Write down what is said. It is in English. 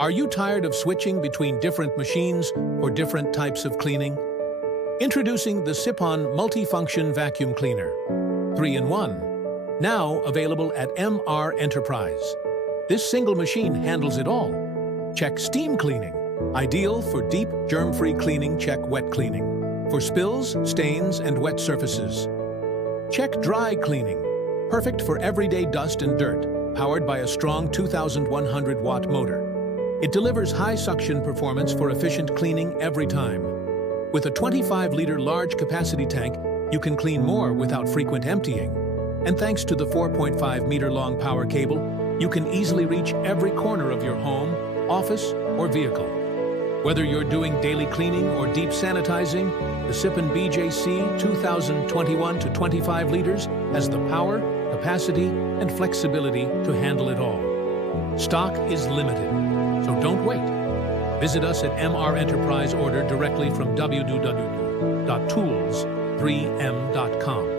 Are you tired of switching between different machines or different types of cleaning? Introducing the SIPPON Multifunction Vacuum Cleaner, 3-in-1, now available at MR Enterprise. This single machine handles it all. Check steam cleaning, ideal for deep, germ-free cleaning. Check wet cleaning, for spills, stains, and wet surfaces. Check dry cleaning, perfect for everyday dust and dirt, powered by a strong 2,100-watt motor. It delivers high suction performance for efficient cleaning every time. With a 25-liter large capacity tank, you can clean more without frequent emptying. And thanks to the 4.5-meter-long power cable, you can easily reach every corner of your home, office, or vehicle. Whether you're doing daily cleaning or deep sanitizing, the SIPPON BJC2021-25 liters has the power, capacity, and flexibility to handle it all. Stock is limited, so don't wait. Visit us at MR Enterprise, order directly from www.tools3m.com.